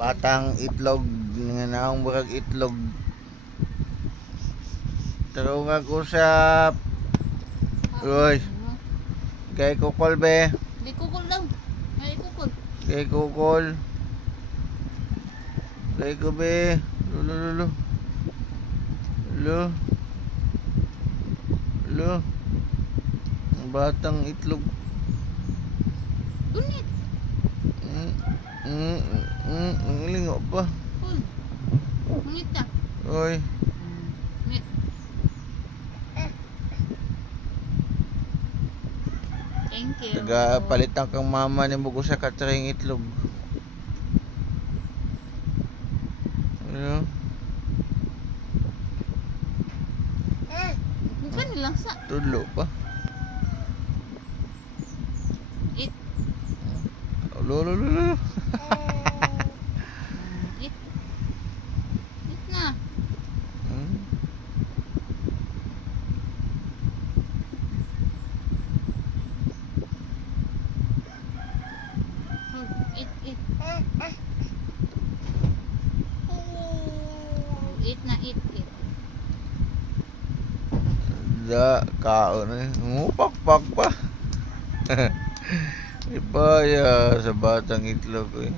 Batang itlog nga naong murag itlog. Tarong ako usap. Uy, kay kukol be. Di kukul daw. Ay kukul. Kay kukol. Kay ko be. Lulu. Lo. Lo. Ang batang itlog. Unit. Ang ilingo pa. Kul. Unit ta. Uy. Unit. Thank you. Taga palitan kang mama ni mo sa katring itlog. Ano? Bukan nilang sa. Tudlo pa. It. Lolo. It. It na. It. It na it. Da kaon eh. Ngupak-pak pa. Iba ya sa batang itlog eh.